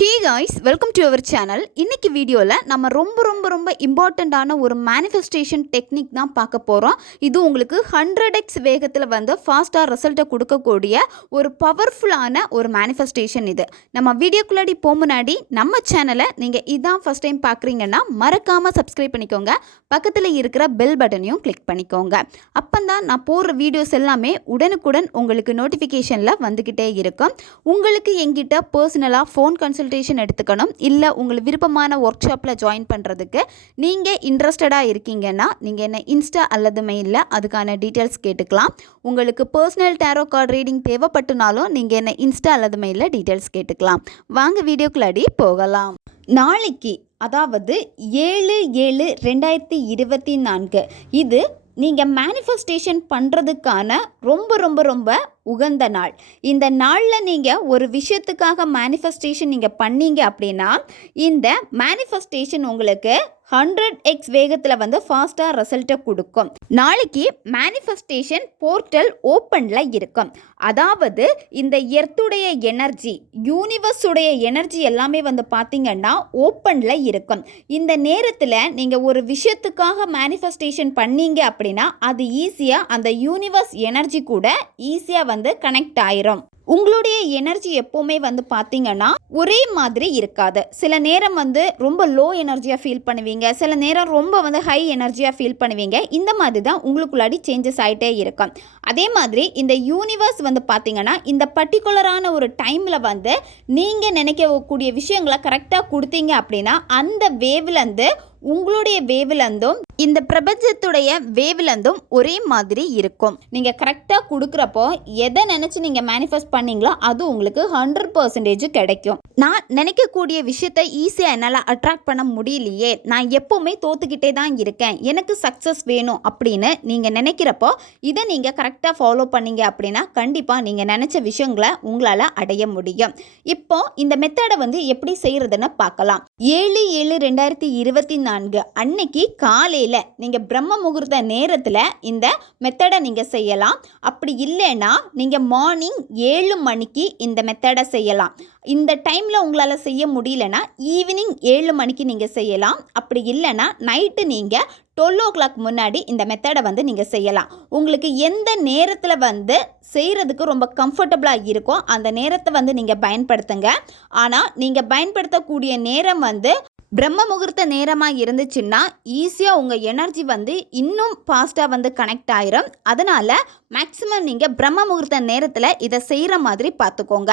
Hey guys, welcome to our channel. இன்றைக்கி வீடியோவில் நம்ம ரொம்ப இம்பார்ட்டண்ட்டான ஒரு மேனிஃபெஸ்டேஷன் டெக்னிக் தான் பார்க்க போகிறோம். இது உங்களுக்கு 100x வேகத்தில் ஃபாஸ்ட்டாக ரிசல்ட்டை கொடுக்கக்கூடிய ஒரு பவர்ஃபுல்லான ஒரு மேனிஃபெஸ்டேஷன். இது நம்ம வீடியோக்குள்ளாடி முன்னாடி நம்ம சேனலை நீங்கள் இதான் ஃபஸ்ட் டைம் பார்க்குறீங்கன்னா மறக்காமல் சப்ஸ்கிரைப் பண்ணிக்கோங்க. பக்கத்தில் இருக்கிற பெல் பட்டனையும் கிளிக் பண்ணிக்கோங்க. அப்போ தான் நான் போடுற வீடியோஸ் எல்லாமே உடனுக்குடன் உங்களுக்கு நோட்டிஃபிகேஷனில் வந்துக்கிட்டே இருக்கும். உங்களுக்கு எங்கிட்ட பர்சனலாக ஃபோன் கன்சல்டேஷன் எடுத்துக்கணும், இல்லை உங்களுக்கு விருப்பமான ஒர்க் ஷாப்பில் ஜாயின் பண்ணுறதுக்கு நீங்கள் இன்ட்ரெஸ்டடாக இருக்கீங்கன்னா நீங்கள் என்ன இன்ஸ்டா அல்லது மெயிலில் அதுக்கான டீட்டெயில்ஸ் கேட்டுக்கலாம். உங்களுக்கு பர்சனல் டேரோ கார்டு ரீடிங் தேவைப்பட்டுனாலும் நீங்கள் என்ன இன்ஸ்டா அல்லது மெயிலில் டீட்டெயில்ஸ் கேட்டுக்கலாம். வாங்க வீடியோக்குள்ளாடி போகலாம். நாளைக்கு, அதாவது 7/7/2024 இது நீங்கள் மேனிஃபெஸ்டேஷன் பண்ணுறதுக்கான ரொம்ப உகந்த நாள். இந்த நாளில் நீங்கள் ஒரு விஷயத்துக்காக மேனிஃபெஸ்டேஷன் நீங்கள் பண்ணீங்க அப்படின்னா இந்த மேனிஃபெஸ்டேஷன் உங்களுக்கு 100x வேகத்தில் ஃபாஸ்ட்டாக ரிசல்ட்டை கொடுக்கும். நாளைக்கு மேனிஃபெஸ்டேஷன் போர்ட்டல் ஓப்பனில் இருக்கும். அதாவது இந்த எர்த்துடைய எனர்ஜி, யூனிவர்ஸுடைய எனர்ஜி எல்லாமே பார்த்தீங்கன்னா ஓப்பனில் இருக்கும். இந்த நேரத்தில் நீங்கள் ஒரு விஷயத்துக்காக மேனிஃபெஸ்டேஷன் பண்ணீங்க அப்படின்னா அது ஈஸியாக அந்த யூனிவர்ஸ் எனர்ஜி கூட ஈஸியாக கனெக்ட் ஆயிரும். உங்களுடைய எனர்ஜி எப்போவுமே பார்த்தீங்கன்னா ஒரே மாதிரி இருக்காது. சில நேரம் ரொம்ப லோ எனர்ஜியாக ஃபீல் பண்ணுவீங்க, சில நேரம் ரொம்ப ஹை எனர்ஜியாக ஃபீல் பண்ணுவீங்க. இந்த மாதிரி தான் உங்களுக்குள்ளாடி சேஞ்சஸ் ஆகிட்டே இருக்கும். அதே மாதிரி இந்த யூனிவர்ஸ் பார்த்தீங்கன்னா இந்த பர்டிகுலரான ஒரு டைமில் நீங்கள் நினைக்கக்கூடிய விஷயங்களை கரெக்டாக கொடுத்தீங்க அப்படின்னா அந்த வேவ்லேருந்து உங்களுடைய வேவ்லேருந்தும் இந்த பிரபஞ்சத்துடைய வேவ்லேருந்தும் ஒரே மாதிரி இருக்கும். நீங்கள் கரெக்டாக கொடுக்குறப்போ எதை நினச்சி நீங்கள் மேனிஃபெஸ்ட் பண்ணீங்களோ அது உங்களுக்கு 100% கிடைக்கும். நான் நினைக்கக்கூடிய விஷயத்தை ஈஸியாக என்னால் அட்ராக்ட் பண்ண முடியலையே, நான் எப்போவுமே தோத்துக்கிட்டே தான் இருக்கேன், எனக்கு சக்ஸஸ் வேணும் அப்படின்னு நீங்கள் நினைக்கிறப்போ இதை நீங்கள் கரெக்டாக ஃபாலோ பண்ணீங்க அப்படின்னா கண்டிப்பாக நீங்கள் நினச்ச விஷயங்களை உங்களால் அடைய முடியும். இப்போ இந்த மெத்தடை எப்படி செய்கிறதுன்னு பார்க்கலாம். 7/7/2024 அன்னைக்கு காலையில் நீங்கள் பிரம்ம முகூர்த்த நேரத்தில் இந்த மெத்தடை நீங்கள் செய்யலாம். அப்படி இல்லைன்னா நீங்கள் மார்னிங் 7 மணிக்கு இந்த மெத்தடை செய்யலாம். இந்த டைமில் உங்களால் செய்ய முடியலன்னா ஈவினிங் 7 மணிக்கு நீங்கள் செய்யலாம். அப்படி இல்லைன்னா நைட்டு நீங்கள் 12 o'clock முன்னாடி இந்த மெத்தடை நீங்கள் செய்யலாம். உங்களுக்கு எந்த நேரத்தில் செய்கிறதுக்கு ரொம்ப கம்ஃபர்டபுளாக இருக்கோ அந்த நேரத்தை நீங்கள் பயன்படுத்துங்க. ஆனால் நீங்கள் பயன்படுத்தக்கூடிய நேரம் பிரம்ம முகூர்த்த நேரமாக இருந்துச்சுன்னா ஈஸியாக உங்கள் எனர்ஜி இன்னும் ஃபாஸ்ட்டாக கனெக்ட் ஆயிரும். அதனால் மேக்ஸிமம் நீங்கள் பிரம்ம முகூர்த்த நேரத்தில் இதை செய்கிற மாதிரி பார்த்துக்கோங்க.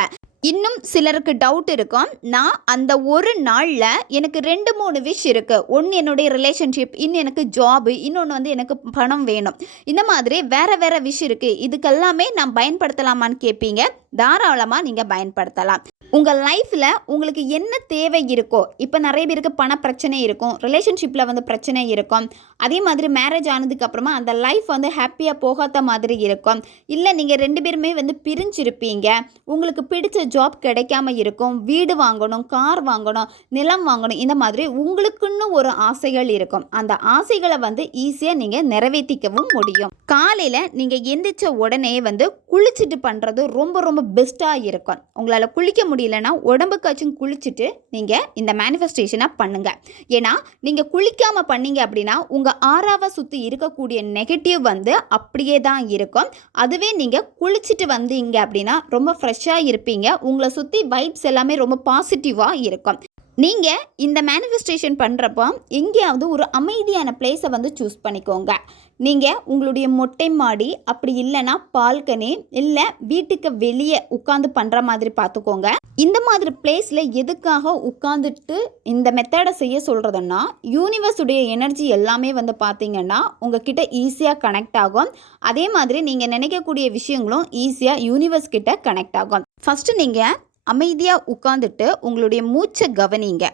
இன்னும் சிலருக்கு டவுட் இருக்கும், நான் அந்த ஒரு நாளில் எனக்கு 2-3 விஷ் இருக்குது, ஒன்று என்னுடைய ரிலேஷன்ஷிப், இன்னும் எனக்கு ஜாபு, இன்னொன்று எனக்கு பணம் வேணும், இந்த மாதிரி வேறு விஷ் இருக்குது, இதுக்கெல்லாமே நான் பயன்படுத்தலாமான்னு கேட்பீங்க. தாராளமாக நீங்கள் பயன்படுத்தலாம். உங்கள் லைஃப்பில் உங்களுக்கு என்ன தேவை இருக்கோ, இப்போ நிறைய பேருக்கு பண பிரச்சனை இருக்கும், ரிலேஷன்ஷிப்பில் பிரச்சனை இருக்கும், அதே மாதிரி மேரேஜ் ஆனதுக்கப்புறமா அந்த லைஃப் ஹாப்பியாக போகாத மாதிரி இருக்கும், இல்லை நீங்கள் 2 பேருமே பிரிஞ்சிருப்பீங்க, உங்களுக்கு பிடிச்ச ஜாப் கிடைக்காம இருக்கும், வீடு வாங்கணும், கார் வாங்கணும், நிலம் வாங்கணும், இந்த மாதிரி உங்களுக்குன்னு ஒரு ஆசைகள் இருக்கும். அந்த ஆசைகளை ஈஸியாக நீங்கள் நிறைவேற்றிக்கவும் முடியும். காலையில் நீங்கள் எந்திரிச்ச உடனே குளிச்சுட்டு பண்ணுறது ரொம்ப பெஸ்ட்டாக இருக்கும். உங்களால் குளிக்க முடியலன்னா உடம்புக்காச்சும் குளிச்சுட்டு நீங்கள் இந்த மேனிஃபெஸ்டேஷனை பண்ணுங்கள். ஏன்னா நீங்கள் குளிக்காமல் பண்ணீங்க அப்படின்னா உங்கள் 6ஆவை சுற்றி இருக்கக்கூடிய நெகட்டிவ் அப்படியே தான் இருக்கும். அதுவே நீங்கள் குளிச்சுட்டு வந்தீங்க அப்படின்னா ரொம்ப ஃப்ரெஷ்ஷாக இருப்பீங்க. உங்களை சுற்றி வைப்ஸ் எல்லாமே ரொம்ப பாசிட்டிவாக இருக்கும். நீங்கள் இந்த மேனிஃபெஸ்டேஷன் பண்ணுறப்போ எங்கேயாவது ஒரு அமைதியான பிளேஸை சூஸ் பண்ணிக்கோங்க. நீங்கள் உங்களுடைய மொட்டை மாடி, அப்படி இல்லைன்னா பால்கனி, இல்லை வீட்டுக்கு வெளியே உட்காந்து பண்ணுற மாதிரி பார்த்துக்கோங்க. இந்த மாதிரி பிளேஸில் எதுக்காக உட்காந்துட்டு இந்த மெத்தடை செய்ய சொல்கிறதுன்னா யூனிவர்ஸுடைய எனர்ஜி எல்லாமே பார்த்தீங்கன்னா உங்ககிட்ட ஈஸியாக கனெக்ட் ஆகும். அதே மாதிரி நீங்கள் நினைக்கக்கூடிய விஷயங்களும் ஈஸியாக யூனிவர்ஸ் கிட்ட கனெக்ட் ஆகும். ஃபஸ்ட்டு நீங்கள் அமைதியாக உட்காந்துட்டு உங்களுடைய மூச்சை கவனிங்க.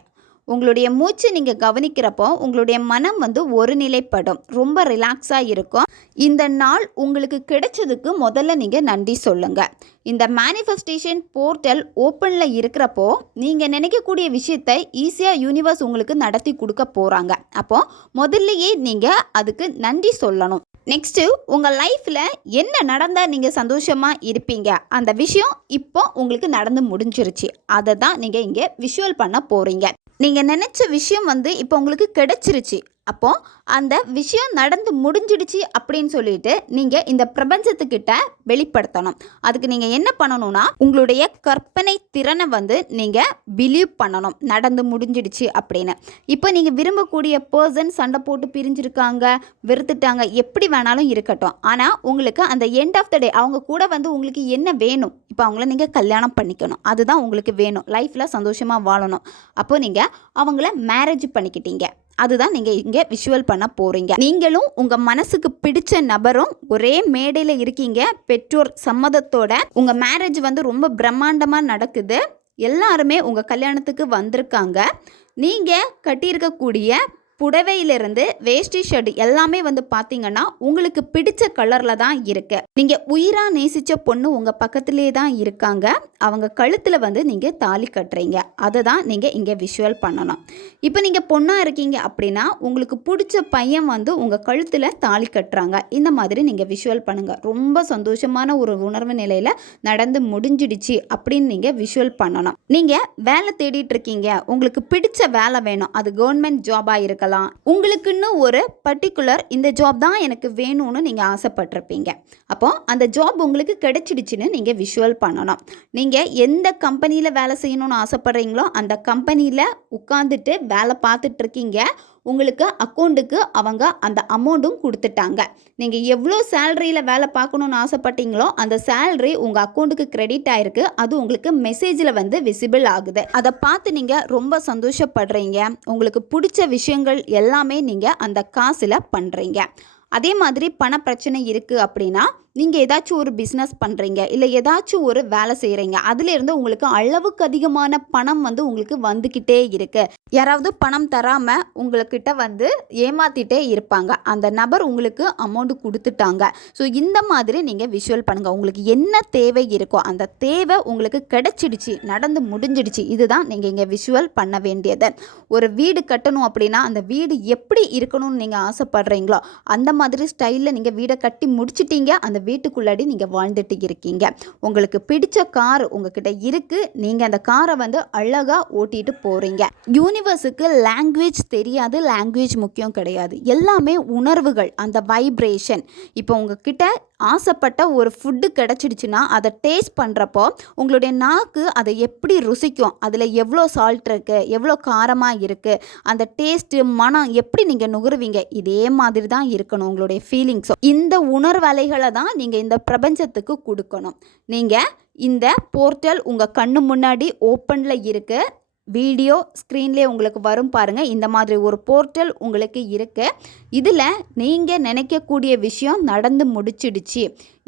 உங்களுடைய மூச்சு நீங்கள் கவனிக்கிறப்போ உங்களுடைய மனம் ஒரு நிலைப்படும், ரொம்ப ரிலாக்ஸாக இருக்கும். இந்த நாள் உங்களுக்கு கிடைச்சதுக்கு முதல்ல நீங்கள் நன்றி சொல்லுங்கள். இந்த மேனிஃபெஸ்டேஷன் போர்ட்டல் ஓப்பனில் இருக்கிறப்போ நீங்கள் நினைக்கக்கூடிய விஷயத்தை ஈஸியாக யூனிவர்ஸ் உங்களுக்கு நடத்தி கொடுக்க போகிறாங்க. அப்போது முதல்லையே நீங்கள் அதுக்கு நன்றி சொல்லணும். நெக்ஸ்ட்டு உங்கள் லைஃப்பில் என்ன நடந்தால் நீங்கள் சந்தோஷமாக இருப்பீங்க, அந்த விஷயம் இப்போ உங்களுக்கு நடந்து முடிஞ்சிருச்சு. அதை தான் நீங்கள் இங்கே விஷுவல் பண்ண போகிறீங்க. நீங்கள் நினச்ச விஷயம் இப்போ உங்களுக்கு கிடைச்சிருச்சு. அப்போது அந்த விஷயம் நடந்து முடிஞ்சிடுச்சு அப்படின்னு சொல்லிட்டு நீங்கள் இந்த பிரபஞ்சத்துக்கிட்ட வெளிப்படுத்தணும். அதுக்கு நீங்கள் என்ன பண்ணணும்னா, உங்களுடைய கற்பனை திறனை நீங்கள் பிலீவ் பண்ணணும், நடந்து முடிஞ்சிடுச்சு அப்படின்னு. இப்போ நீங்கள் விரும்பக்கூடிய பர்சன் சண்டை போட்டு பிரிஞ்சிருக்காங்க, வெறுத்துட்டாங்க, எப்படி வேணாலும் இருக்கட்டும். ஆனால் உங்களுக்கு அந்த எண்ட் ஆஃப் த டே அவங்க கூட உங்களுக்கு என்ன வேணும்? இப்போ அவங்கள நீங்கள் கல்யாணம் பண்ணிக்கணும், அதுதான் உங்களுக்கு வேணும். லைஃப்பில் சந்தோஷமாக வாழணும். அப்போது நீங்கள் அவங்கள மேரேஜ் பண்ணிக்கிட்டீங்க. அதுதான் நீங்கள் இங்கே விஷுவல் பண்ண போகிறீங்க. நீங்களும் உங்கள் மனசுக்கு பிடிச்ச நபரும் ஒரே மேடையில் இருக்கீங்க, பெற்றோர் சம்மதத்தோட. உங்கள் மேரேஜ் ரொம்ப பிரம்மாண்டமாக நடக்குது. எல்லாருமே உங்கள் கல்யாணத்துக்கு வந்திருக்காங்க. நீங்கள் கட்டியிருக்கக்கூடிய புடவையிலிருந்து வேஷ்டி ஷர்ட் எல்லாமே பார்த்தீங்கன்னா உங்களுக்கு பிடிச்ச கலரில் தான் இருக்குது. நீங்கள் உயிராக நேசித்த பொண்ணு உங்கள் பக்கத்திலே தான் இருக்காங்க. அவங்க கழுத்தில் நீங்கள் தாலி கட்டுறீங்க. அதை தான் நீங்கள் இங்கே விஷுவல் பண்ணணும். இப்போ நீங்கள் பொண்ணாக இருக்கீங்க அப்படின்னா உங்களுக்கு பிடிச்ச பையன் உங்கள் கழுத்தில் தாலி கட்டுறாங்க. இந்த மாதிரி நீங்கள் விஷுவல் பண்ணுங்கள். ரொம்ப சந்தோஷமான ஒரு உணர்வு நிலையில் நடந்து முடிஞ்சிடுச்சு அப்படின்னு நீங்கள் விஷுவல் பண்ணணும். நீங்கள் வேலை தேடிட்டு இருக்கீங்க, உங்களுக்கு பிடிச்ச வேலை வேணும். அது கவர்மெண்ட் ஜாபாக இருக்கலாம், உங்களுக்குன்னு ஒரு பர்டிகுலர் இந்த ஜாப் தான் எனக்கு வேணும்னு நீங்கள் ஆசைப்பட்டிருப்பீங்க. அப்போ அந்த ஜாப் உங்களுக்கு கிடைச்சிடுச்சுன்னு நீங்கள் விஷுவல் பண்ணணும். நீங்கள் எந்த கம்பெனியில் வேலை செய்யணும்னு ஆசைப்படுறீங்களோ அந்த கம்பெனியில் உட்காந்துட்டு வேலை பார்த்துட்டு இருக்கீங்க. உங்களுக்கு அக்கௌண்ட்டுக்கு அவங்க அந்த அமௌண்ட்டும் கொடுத்துட்டாங்க. நீங்கள் எவ்வளோ சேலரியில் வேலை பார்க்கணுன்னு ஆசைப்பட்டீங்களோ அந்த சேலரி உங்கள் அக்கௌண்ட்டுக்கு கிரெடிட் ஆகிருக்கு. அது உங்களுக்கு மெசேஜில் விசிபிள் ஆகுது. அதை பார்த்து நீங்கள் ரொம்ப சந்தோஷப்படுறீங்க. உங்களுக்கு பிடிச்ச விஷயங்கள் எல்லாமே நீங்கள் அந்த காசில் பண்ணுறீங்க. அதே மாதிரி பண பிரச்சனை இருக்குது அப்படின்னா நீங்கள் ஏதாச்சும் ஒரு பிஸ்னஸ் பண்ணுறீங்க, இல்லை ஏதாச்சும் ஒரு வேலை செய்கிறீங்க, அதுலேருந்து உங்களுக்கு அளவுக்கு அதிகமான பணம் உங்களுக்கு வந்துக்கிட்டே இருக்குது. யாராவது பணம் தராமல் உங்கள்கிட்ட ஏமாற்றிட்டே இருப்பாங்க. அந்த நபர் உங்களுக்கு அமௌண்ட் கொடுத்துட்டாங்க. ஸோ இந்த மாதிரி நீங்கள் விஷுவல் பண்ணுங்கள். உங்களுக்கு என்ன தேவை இருக்கோ அந்த தேவை உங்களுக்கு கிடைச்சிடுச்சு, நடந்து முடிஞ்சிடுச்சு. இதுதான் நீங்கள் இங்கே விஷுவல் பண்ண வேண்டியது. ஒரு வீடு கட்டணும் அப்படின்னா அந்த வீடு எப்படி இருக்கணும்னு நீங்கள் ஆசைப்படுறீங்களோ அந்த மாதிரி ஸ்டைலில் நீங்கள் வீடை கட்டி முடிச்சிட்டீங்க. அந்த வீட்டுக்குள்ளாடி நீங்கள் வாழ்ந்துட்டு இருக்கீங்க. உங்களுக்கு பிடிச்ச கார் உங்ககிட்ட இருக்குது. நீங்கள் அந்த காரை அழகாக ஓட்டிட்டு போகிறீங்க. யூனிவர்ஸுக்கு லாங்குவேஜ் தெரியாது, லாங்குவேஜ் முக்கியம் கிடையாது. எல்லாமே உணர்வுகள், அந்த வைப்ரேஷன். இப்போ உங்ககிட்ட ஆசைப்பட்ட ஒரு ஃபுட்டு கிடச்சிடுச்சுன்னா அதை டேஸ்ட் பண்ணுறப்போ உங்களுடைய நாக்கு அதை எப்படி ருசிக்கும், அதில் எவ்வளோ சால்ட் இருக்குது, எவ்வளோ காரமாக இருக்குது, அந்த டேஸ்ட்டு மனம் எப்படி நீங்கள் நுகருவீங்க. இதே மாதிரி தான் இருக்கணும் உங்களுடைய ஃபீலிங்ஸும். இந்த உணர்வலைகளை தான் நீங்கள் இந்த பிரபஞ்சத்துக்கு கொடுக்கணும். நீங்கள் இந்த போர்ட்டல் உங்கள் கண்ணு முன்னாடி ஓப்பனில் இருக்குது. வீடியோ ஸ்க்ரீன்லேயே உங்களுக்கு வரும் பாருங்கள். இந்த மாதிரி ஒரு போர்ட்டல் உங்களுக்கு இருக்குது. இதில் நீங்கள் நினைக்கக்கூடிய விஷயம் நடந்து முடிச்சிடுச்சு,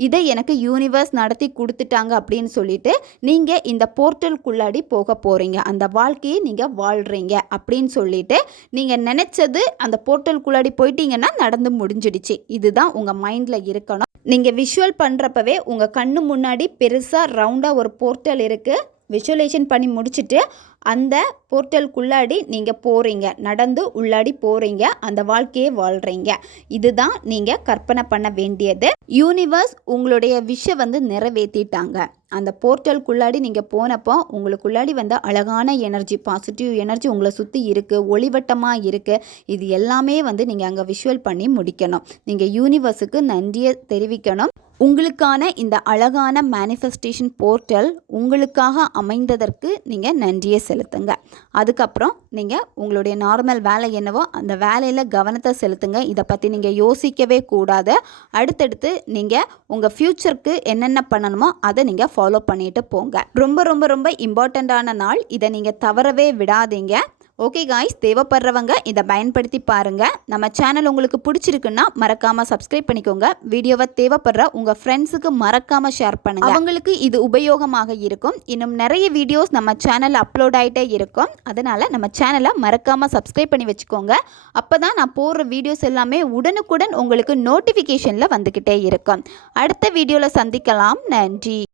இதை எனக்கு யூனிவர்ஸ் நடத்தி கொடுத்துட்டாங்க அப்படின்னு சொல்லிட்டு நீங்கள் இந்த போர்ட்டலுக்குள்ளாடி போக போகிறீங்க. அந்த வாழ்க்கையை நீங்கள் வாழ்கிறீங்க அப்படின்னு சொல்லிட்டு நீங்கள் நினச்சது அந்த போர்ட்டலுக்குள்ளாடி போயிட்டீங்கன்னா நடந்து முடிஞ்சிடுச்சு. இதுதான் உங்கள் மைண்டில் இருக்கணும். நீங்கள் விஷுவல் பண்ணுறப்பவே உங்கள் கண்ணு முன்னாடி பெருசாக ரவுண்டாக ஒரு போர்ட்டல் இருக்குது. விஷுவலைசேஷன் பண்ணி முடிச்சுட்டு அந்த போர்ட்டலுக்குள்ளாடி நீங்கள் போகிறீங்க, நடந்து உள்ளாடி போகிறீங்க, அந்த வாழ்க்கையை வாழ்கிறீங்க. இதுதான் நீங்கள் கற்பனை பண்ண வேண்டியது. யூனிவர்ஸ் உங்களுடைய விஷயம் நிறைவேற்றிட்டாங்க. அந்த போர்ட்டலுக்குள்ளாடி நீங்கள் போனப்போ உங்களுக்குள்ளாடி அழகான எனர்ஜி, பாசிட்டிவ் எனர்ஜி உங்களை சுற்றி இருக்குது, ஒளிவட்டமாக இருக்குது. இது எல்லாமே நீங்கள் அங்கே விஷுவல் பண்ணி முடிக்கணும். நீங்கள் யூனிவர்ஸுக்கு நன்றியை தெரிவிக்கணும். உங்களுக்கான இந்த அழகான மேனிஃபெஸ்டேஷன் போர்ட்டல் உங்களுக்காக அமைந்ததற்கு நீங்கள் நன்றியை செலுத்துங்க. அதுக்கப்புறம் நீங்கள் உங்களுடைய நார்மல் வேலை என்னவோ அந்த வேலையில் கவனத்தை செலுத்துங்க. இதை பற்றி நீங்கள் யோசிக்கவே கூடாது. அடுத்தடுத்து நீங்கள் உங்கள் ஃப்யூச்சருக்கு என்னென்ன பண்ணணுமோ அதை நீங்கள் ஃபாலோ பண்ணிட்டு போங்க. ரொம்ப ரொம்ப ரொம்ப இம்பார்ட்டண்ட்டான நாள். இதை நீங்கள் தவறவே விடாதீங்க. ஓகே காய்ஸ், தேவைப்படுறவங்க இதை பயன்படுத்தி பாருங்கள். நம்ம சேனல் உங்களுக்கு பிடிச்சிருக்குன்னா மறக்காமல் சப்ஸ்கிரைப் பண்ணிக்கோங்க. வீடியோவை தேவைப்படுற உங்கள் ஃப்ரெண்ட்ஸுக்கு மறக்காமல் ஷேர் பண்ணுங்கள். அவங்களுக்கு இது உபயோகமாக இருக்கும். இன்னும் நிறைய வீடியோஸ் நம்ம சேனலில் அப்லோட் ஆகிட்டே இருக்கும். அதனால் நம்ம சேனலை மறக்காமல் சப்ஸ்கிரைப் பண்ணி வச்சுக்கோங்க. அப்போ தான் நான் போடுற வீடியோஸ் எல்லாமே உடனுக்குடன் உங்களுக்கு நோட்டிஃபிகேஷனில் வந்துக்கிட்டே இருக்கும். அடுத்த வீடியோவில் சந்திக்கலாம். நன்றி.